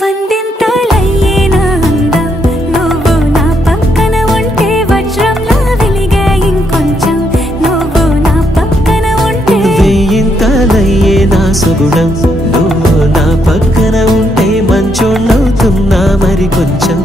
వందింతలయ్యేనా అందం నువ్వు నా పక్కన ఉంటే వజ్రంలా వెలిగే ఇంకొంచెం నువ్వు నా పక్కన ఉంటే వెయ్యింతలయ్యేనా సుగుణం నువ్వు నా పక్కన ఉంటే మంచోళ్ళవుతున్నా మరి కొంచెం